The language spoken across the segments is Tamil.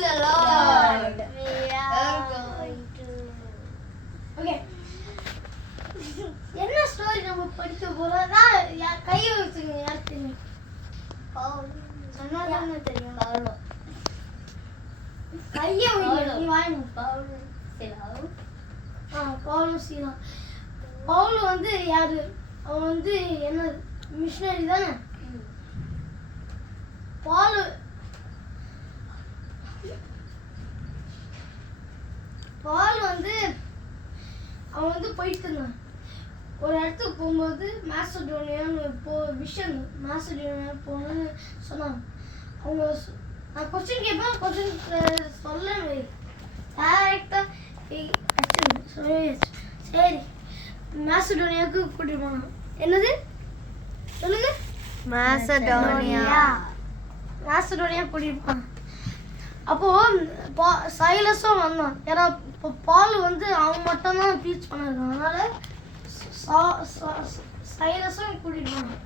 the Lord. We are going to. Okay. என்ன ஸ்டோரி நம்ம படிக்க போறோம்? நான் கை வச்சுங்க யார் தெரியும்? சொன்னா தானே தெரியும். கையை நீ வாங்க. பவுல் சீலா. பவுல் வந்து யாரு? அவன் வந்து என்ன மிஷனரி தானே? பவுல் வந்து அவன் வந்து போயிட்டு இருந்தான். ஒரு இடத்துக்கு போகும்போது மாசிடோனியான்னு மாசிடோனியா போகணும்னு சொன்னாங்க. அவங்க நான் கொஸ்டின் கேட்பேன், கொஸ்டின் சொல்லவே டேரக்டாக சரி மாசிடோனியாவுக்கு கூட்டிட்டு போனான். என்னது சொல்லுங்க? மாசிடோனியா கூட்டிட்டு போனான். அப்போ சைலஸும் வந்தான். ஏன்னா இப்போ பால் வந்து அவன் மட்டும்தான் ப்ரீச் பண்ணிருக்கான். அதனால சைலஸும் கூட்டிட்டு போனான்.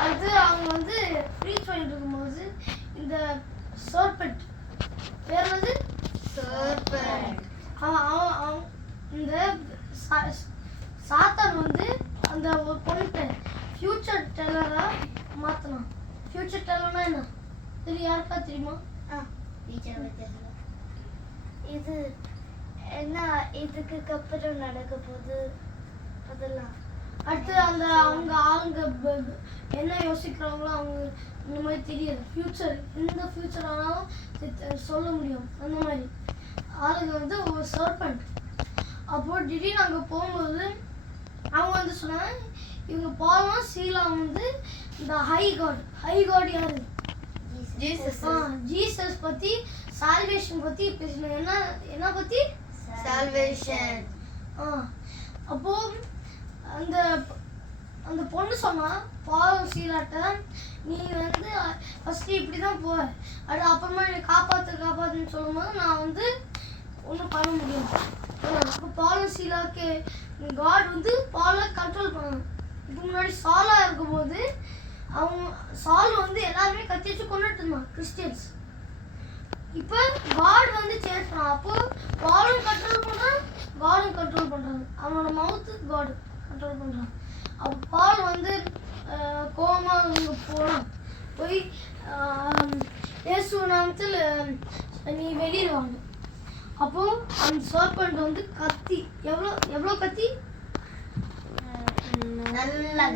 அடுத்து அவங்க வந்து ப்ரீச் பண்ணிட்டு இருக்கும்போது இந்த சர்பெண்ட் பேர் வந்து இந்த சாத்தான் வந்து அந்த ஒரு பொண்ணு ஃபியூச்சர் டெல்லரா மாத்தலாம். ஃபியூச்சர் டெல்லர்னா என்ன தெரியும்? யாருக்கா தெரியுமா? இது என்ன இதுக்கு அப்புறம் நடக்க போகுது அதெல்லாம். அடுத்து அந்த அவங்க ஆளுங்க என்ன யோசிக்கிறாங்களோ அவங்க இந்த மாதிரி தெரியாது. ஃபியூச்சர் எந்த ஃபியூச்சர் ஆனாலும் சொல்ல முடியும். அந்த மாதிரி ஆளுங்க வந்து ஒரு சர்பெண்ட். அப்போ திடீர்னு அங்கே போகும்போது அவங்க வந்து சொன்னாங்க, இவங்க பாலும் சீலா வந்து இந்த ஹை காட் யாரு? ஜீசஸ் பத்தி சால்வேஷன் பத்தி பேசினாங்க. என்ன பத்தி? சால்வேஷன். அப்போ அந்த பொண்ணு சொன்னா பாலும் சீலாட்ட, நீ வந்து ஃபர்ஸ்ட் இப்படிதான் போவ, அது அப்புறமா என்னை காப்பாத்துன்னு சொல்லும்போது நான் வந்து ஒன்றும் பண்ண முடியும். அப்போ பாலும் சீலாக்கு காட் வந்து பாலை கண்ட்ரோல் பண்ணாங்க. இதுக்கு முன்னாடி சாலா இருக்கும்போது சால் வந்து எல்லாருமே கத்தி வச்சு கொண்டுட்டு இருந்தான் கிறிஸ்டியன்ஸ். இப்போ காட் வந்து சேஞ்ச் பண்ணான். அப்போ பாலும் கண்ட்ரோல் பண்றான், காடும் கண்ட்ரோல் பண்றாங்க. அவனோட மவுத்து காட் கண்ட்ரோல் பண்றான். அப்போ பால் வந்து கோமா போனான். போய் இயேசு நாமத்தில் நீ வெளியில் வாங்க. அப்போ அந்த சர்பெண்ட் வந்து கத்தி எவ்வளோ கத்தி நல்லா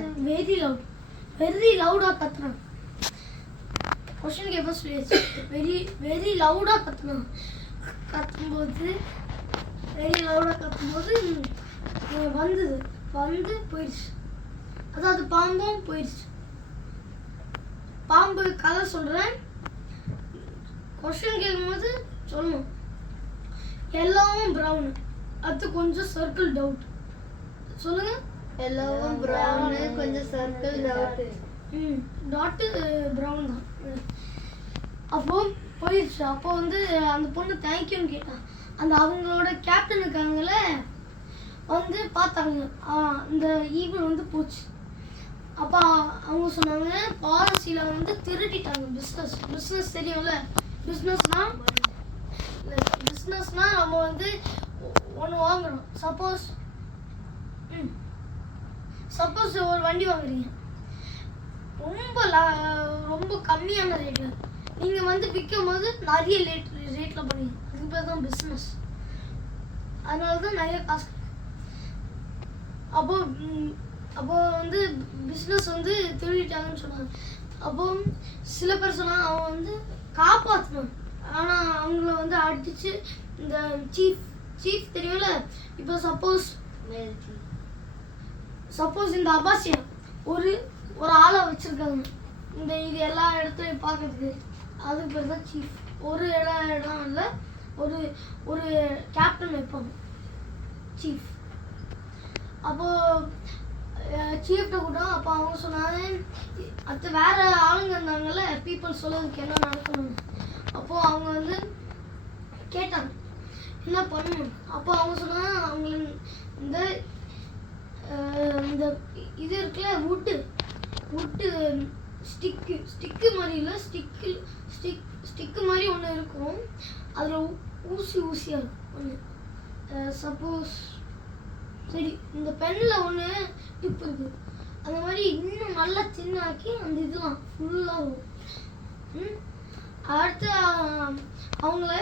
வெரி லவுடா கத்துறான். கொஸ்டின் கேப்ப சொல்லியாச்சு. வெரி லவுடா கத்துனான். கத்தும்போது வந்து போயிடுச்சு. அதாவது பாம்பும் போயிடுச்சு. பாம்பு கதை சொல்றேன். கொஸ்டின் கேட்கும்போது சொல்லணும். எல்லோவும் ப்ரௌன். அது கொஞ்சம் சர்க்கிள் டவுட். சொல்லுங்க. எல்லோவும் ப்ரௌன், கொஞ்சம் சர்க்கிள் டவுட். டாட் ப்ரௌன் தான். அப்போ போயிடுச்சு. அப்போ வந்து அந்த பொண்ணு தேங்க்யூன்னு கேட்டான். அந்த அவங்களோட கேப்டன் இருக்காங்கல்ல வந்து பார்த்தாங்க. இந்த ஈவில் வந்து போச்சு. அப்போ அவங்க சொன்னாங்க, பாலிசியில வந்து திருட்டிட்டாங்க. பிஸ்னஸ் தெரியும்ல. பிஸ்னஸ்னா நம்ம வந்து ஒன்று வாங்குறோம். சப்போஸ் ஒரு வண்டி வாங்குறீங்க, ரொம்ப கம்மியான ரேட்ல நீங்க வந்து விற்கும் போது நிறைய ரேட்ல பண்ணுவீங்க. அதுக்கு பேர் தான் பிஸ்னஸ். அதனால தான் நிறைய காசு. அப்போ வந்து பிஸ்னஸ் வந்து திருடிட்டாங்கன்னு சொன்னாங்க. அப்போ சில பேர் சொன்னாங்க அவன் வந்து காப்பாற்றணும். ஆனால் அவங்கள வந்து அடிச்சு இந்த சீஃப் தெரியும்ல. இப்போ சப்போஸ் இந்த அபாசியா ஒரு ஆளை வச்சிருக்காங்க இந்த இது எல்லா இடத்துலையும் பார்க்கறதுக்கு. அதுக்கு பேர் தான் சீஃப். ஒரு இடம் இல்லை, ஒரு கேப்டன் வைப்பாங்க சீஃப். அப்போ சீஃப்ட கூட அப்போ அவங்க சொன்னாங்க, அடுத்து வேற ஆளுங்க இருந்தாங்கல்ல பீப்புள் சொல்றதுக்கு என்ன நடக்கணும். அப்போ அவங்க வந்து கேட்டாங்க என்ன பண்ணணும். அப்போ அவங்க சொன்னாங்க, அவங்களுக்கு இந்த இது இருக்குல்ல வுட்டு ஸ்டிக்கு மாதிரி இல்லை, ஸ்டிக்கு மாதிரி ஒன்று இருக்கும், அதில் ஊசியாக இருக்கும் ஒன்று. சப்போஸ் சரி இந்த பென்னில் ஒன்று டிப் இருக்குது, அந்த மாதிரி இன்னும் நல்லா சின்னாக்கி அந்த இதெல்லாம் ஃபுல்லாக வரும். அடுத்து அவங்கள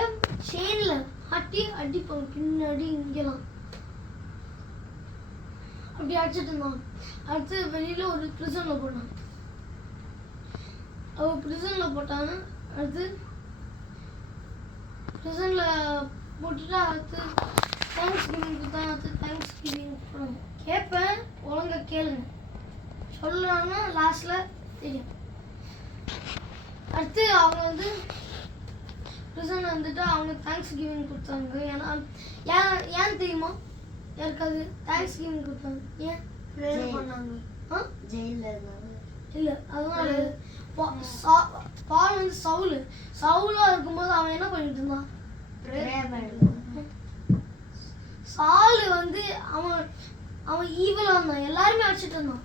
செயினில் அடிப்பாங்க பின்னாடி இங்கெல்லாம் அப்படி அடிச்சிட்டு இருந்தாங்க. அடுத்து வெளியில் ஒரு ப்ரிசனில் போட்டாங்க. ப்ரிசனில் போட்டாங்க. அடுத்து ப்ரிசனில் போட்டுட்டு அடுத்து தேங்க்ஸ் கிவிங் கொடுத்தாங்க. அடுத்து தேங்க்ஸ் கிவிங் கேட்பேன், ஒழுங்கா கேளுங்க, சொல்லலாம்னா லாஸ்ட்டில் தெரியும். அடுத்து அவங்க வந்து ப்ரிசன் வந்துட்டு அவங்க தேங்க்ஸ் கிவிங் கொடுத்தாங்க. ஏன் தெரியுமா? யாருக்காவது தேங்க்ஸ் கிவிங் கொடுத்தாங்க ஏன் பண்ணாங்க? ஜெயிலில் இருந்தாங்க. இல்லை, அதனால பால் வந்து சவுலாக இருக்கும்போது அவன் என்ன பண்ணிட்டு இருந்தான்? சாலு வந்து அவன் ஈவலாக இருந்தான், எல்லாருமே அடிச்சிட்டு இருந்தான்.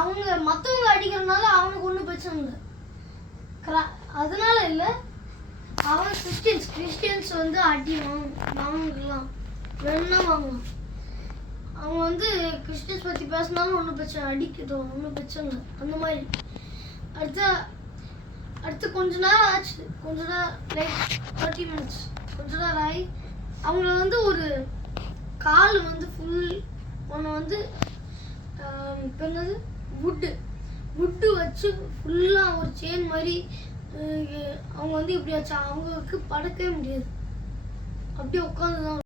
அவங்க மற்றவங்க அடிக்கிறதுனால அவனுக்கு ஒன்றும் பிரச்சனை இல்லை, அதனால இல்லை. அவன் கிறிஸ்டியன்ஸ் வந்து அடி வாங்கலாம், வேணும்னா வாங்கலாம். அவங்க வந்து கிறிஸ்டியன்ஸ் பற்றி பேசினாலும் ஒன்றும் பிரச்சனை, அடிக்கட்டும், ஒன்றும் பிரச்சனை இல்லை அந்த மாதிரி. அடுத்து கொஞ்ச நேரம் ஆச்சு, கொஞ்ச நேரம் லைக் 30 minutes, கொஞ்ச நேரம் ஆகி அவங்கள வந்து ஒரு கால் வந்து ஒன்று வந்து என்னது வுட்டு வச்சு ஃபுல்லாக ஒரு செயின் மாதிரி அவங்க வந்து இப்படி வச்சா அவங்களுக்கு படுக்கவே முடியாது, அப்படியே உட்காந்து தான்